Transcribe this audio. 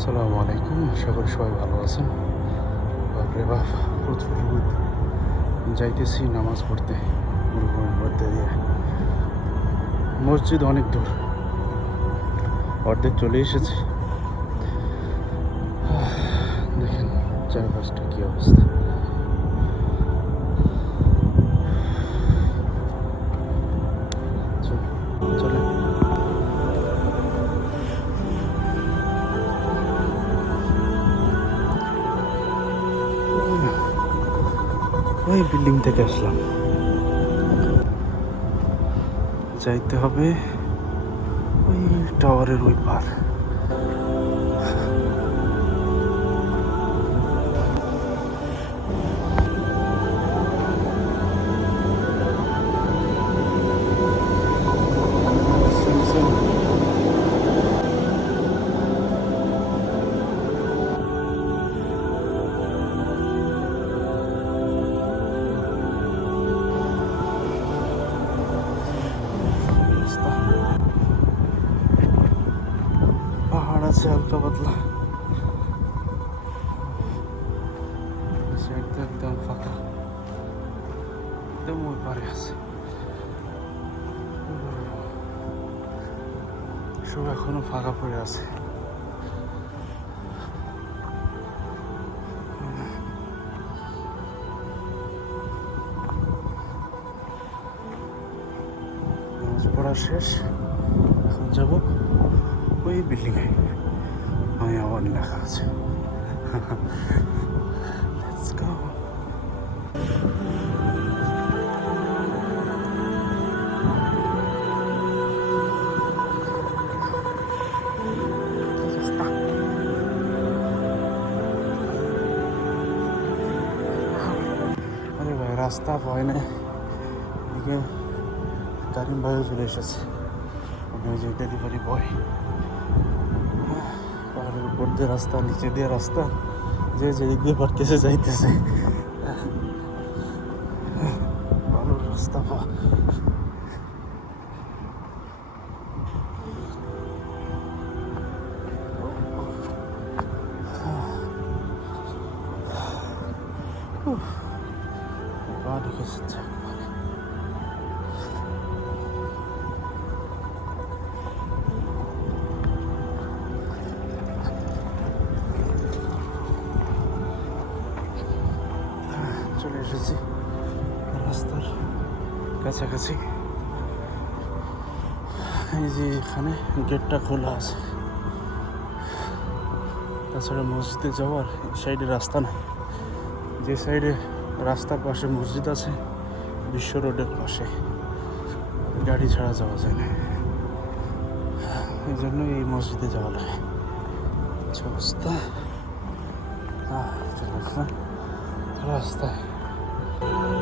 আসসালামু আলাইকুম। আশা করি সবাই ভালো আছেন। বাপরে বাপ, প্রচুর রোদ। যাইতেছি নামাজ পড়তে। দিয়ে। মসজিদ অনেক দূর। অর্ধেক চলে এসেছে। দেখেন দেখেন চারপাশটা কী অবস্থা। ওই বিল্ডিং থেকে আসলাম। যাইতে হবে ওই টাওয়ারের ওই পার। আছে হালকা পাতলা। একদম ফাঁকা। একদম ওই পারে আছে। সব এখনও ফাঁকা পড়ে আছে। পড়া শেষ। এখন যাব ওই বিল্ডিংয়ে আমি আমার লেখা আছে Let's go. রাস্তা পায় না এদিকে কারিম ভাইও চলে এসেছে। যে ডেলিভারি বয় পাহাড়ের উপর দিয়ে রাস্তা নিচে দিয়ে রাস্তা যে যেদিক দিয়ে পারতেছে যাইতেছে ভালো এসেছি। রাস্তার কাছাকাছি। এই যে এখানে গেটটা খোলা আছে। তাছাড়া মসজিদে যাওয়ার সাইডে রাস্তা নাই। যে সাইডে রাস্তার পাশে মসজিদ আছে বিশ্ব রোডের পাশে। গাড়ি ছাড়া যাওয়া যায় না। এই জন্য এই মসজিদে যাওয়া লাগে। আচ্ছা অবস্থা। আহ, চলে আসলাম রাস্তায়